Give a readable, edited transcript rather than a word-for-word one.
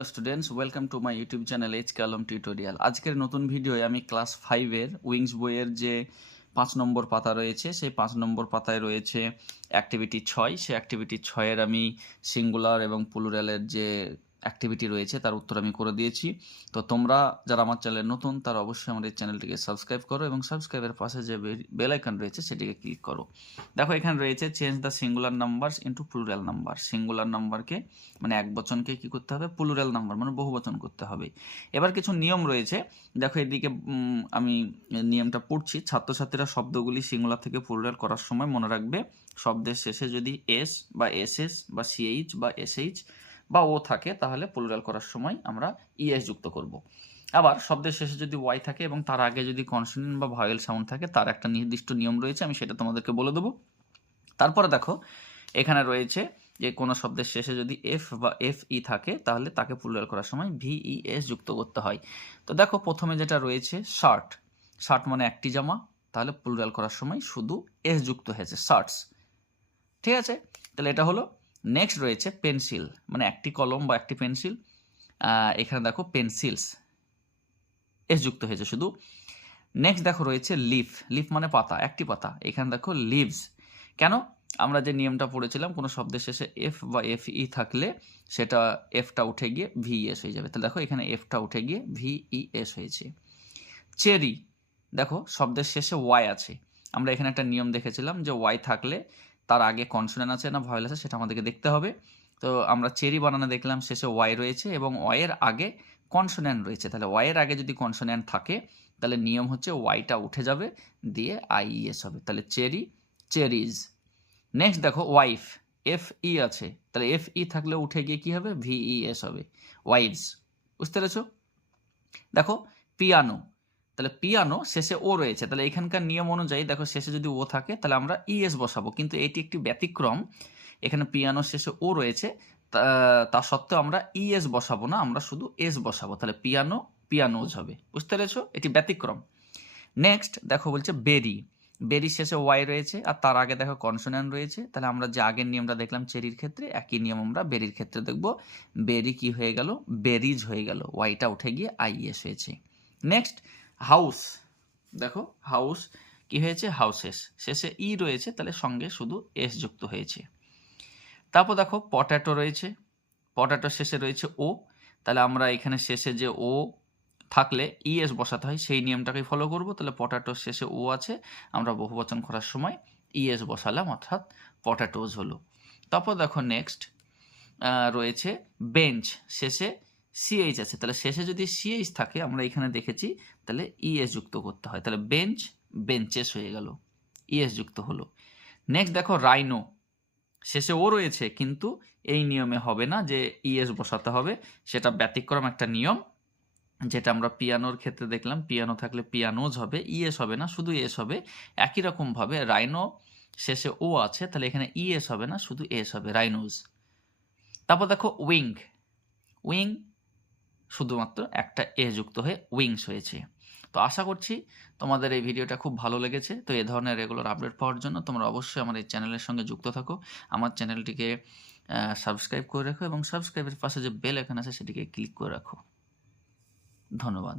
Students welcome to my YouTube channel HK Alam tutorial. আজকের নতুন ভিডিওয়ে আমি ক্লাস 5-এর উইংস বইয়ের যে 5 নম্বর পাতা রয়েছে সেই 5 নম্বর পাতায় রয়েছে অ্যাক্টিভিটি 6। সেই অ্যাক্টিভিটি 6-এর আমি সিঙ্গুলার এবং প্লুরালের যে অ্যাক্টিভিটি রয়েছে তার উত্তর আমি করে দিয়েছি। তো তোমরা যারা আমার চ্যানেলে নতুন তারা অবশ্যই আমাদের চ্যানেলটিকে সাবস্ক্রাইব করো এবং সাবস্ক্রাইবের পাশে যে বেল আইকন রয়েছে সেটিকে ক্লিক করো। দেখো এখানে রয়েছে change the singular numbers into plural number. Singular নাম্বারকে মানে এক বচনকে কি করতে হবে, প্লুরাল নাম্বার মানে বহু বচন করতে হবে। এবার কিছু নিয়ম রয়েছে, দেখো এদিকে আমি নিয়মটা পড়ছি। ছাত্রছাত্রীরা শব্দগুলি সিঙ্গুলার থেকে প্লুরাল করার সময় মনে রাখবে শব্দের শেষে যদি এস বা এসএস বা সিএইচ বা এসএইচ বা ও থাকে তাহলে প্লুরাল করার সময় আমরা ইএস যুক্ত করব। আবার শব্দের শেষে যদি ওয়াই থাকে এবং তার আগে যদি কনসোনেন্ট বা ভয়েল সাউন্ড থাকে তার একটা নির্দিষ্ট নিয়ম রয়েছে, আমি সেটা তোমাদেরকে বলে দেবো। তারপরে দেখো এখানে রয়েছে যে কোনো শব্দের শেষে যদি এফ বা এফ ই থাকে তাহলে তাকে প্লুরাল করার সময় ভিইএস যুক্ত করতে হয়। তো দেখো প্রথমে যেটা রয়েছে শার্ট, শার্ট মানে একটি জামা, তাহলে প্লুরাল করার সময় শুধু এস যুক্ত হয়েছে শার্টস। ঠিক আছে, তাহলে এটা হলো। নেক্সট রয়েছে পেন্সিল মানে একটি কলম বা একটি পেন্সিল, এখানে দেখো পেন্সিলস এস যুক্ত হয়েছে শুধু। নেক্সট দেখো রয়েছে লিফ, লিফ মানে পাতা, একটি পাতা, এখানে দেখো লিভস। কেন? আমরা যে নিয়মটা পড়েছিলাম কোনো শব্দের শেষে এফ বা এফ ই থাকলে সেটা এফটা উঠে গিয়ে ভিএস হয়ে যাবে, তাহলে দেখো এখানে এফটা উঠে গিয়ে ভিইএস হয়েছে। চেরি, দেখো শব্দের শেষে ওয়াই আছে, আমরা এখানে একটা নিয়ম দেখেছিলাম যে ওয়াই থাকলে তার আগে কনসোনেন্ট আছে না ভয়েল আছে সেটা আমাদেরকে দেখতে হবে। তো আমরা চেরি বানানো দেখলাম শেষে ওয়াই রয়েছে এবং ওয়াইয়ের আগে কনসোনেন্ট রয়েছে, তাহলে ওয়াইয়ের আগে যদি কনসোনেন্ট থাকে তাহলে নিয়ম হচ্ছে ওয়াইটা উঠে যাবে দিয়ে আইইএস হবে, তাহলে চেরি চেরিজ। নেক্সট দেখো ওয়াইফ, এফ ই আছে, তাহলে এফ ই থাকলে উঠে গিয়ে কি হবে, ভিইএস হবে, ওয়াইভস। বুঝতে পেরেছো? দেখো পিয়ানো, তাহলে পিয়ানো শেষে ও রয়েছে, তাহলে এখানকার নিয়ম অনুযায়ী দেখো শেষে যদি ও থাকে তাহলে আমরা ইএস বসাবো, কিন্তু এটি একটি ব্যতিক্রম। এখানে পিয়ানো শেষে ও রয়েছে, তা সত্ত্বেও আমরা ইএস বসাবো না, আমরা শুধু এস বসাবো, তাহলে পিয়ানো পিয়ানোজ হবে। বুঝতে পেরেছো? এটি ব্যতিক্রম। নেক্সট দেখো বলছে বেরি, বেরি শেষে ওয়াই রয়েছে আর তার আগে দেখো কনসোনেন্ট রয়েছে, তাহলে আমরা যে আগের নিয়মটা দেখলাম চেরির ক্ষেত্রে একই নিয়ম আমরা বেরির ক্ষেত্রে দেখব। বেরি কি হয়ে গেল, বেরিজ হয়ে গেল, ওয়াইটা উঠে গিয়ে আইএস হয়েছে। নেক্সট হাউস, দেখো হাউস কি হয়েছে, হাউসেস, শেষে ই রয়েছে তাহলে সঙ্গে শুধু এস যুক্ত হয়েছে। তারপর দেখো পটাটো রয়েছে, পটাটো শেষে রয়েছে ও, তাহলে আমরা এখানে শেষে যে ও থাকলে ইএস বসাতে হয় সেই নিয়মটাকে ফলো করব, তাহলে পটাটোর শেষে ও আছে, আমরা বহুবচন করার সময় ইএস বসালাম অর্থাৎ পটাটোজ হলো। তারপর দেখো নেক্সট রয়েছে বেঞ্চ, শেষে সিএইচ আছে, তাহলে শেষে যদি সিএইচ থাকে আমরা এখানে দেখেছি তাহলে ইএস যুক্ত করতে হয়, তাহলে বেঞ্চ বেঞ্চেস হয়ে গেল, ইএস যুক্ত হলো। নেক্সট দেখো রাইনো, শেষে ও রয়েছে কিন্তু এই নিয়মে হবে না যে ইএস বসাতে হবে, সেটা ব্যতিক্রম একটা নিয়ম যেটা আমরা পিয়ানোর ক্ষেত্রে দেখলাম, পিয়ানো থাকলে পিয়ানোজ হবে, ইএস হবে না শুধু এস হবে। একই রকমভাবে রাইনো শেষে ও আছে তাহলে এখানে ইএস হবে না শুধু এস হবে, রাইনোজ। তারপর দেখো উইং, উইং শুধুমাত্র একটা এ যুক্ত হয়ে উইংস হয়েছে। তো আশা করছি তোমাদের এই ভিডিওটা খুব ভালো লেগেছে। তো এ ধরনের রেগুলার আপডেট পাওয়ার জন্য তোমরা অবশ্যই আমার এই চ্যানেলের সঙ্গে যুক্ত থাকো, আমার চ্যানেলটিকে সাবস্ক্রাইব করে রাখো এবং সাবস্ক্রাইবের পাশে যে বেল আইকন আছে সেটিকে ক্লিক করে রাখো। ধন্যবাদ।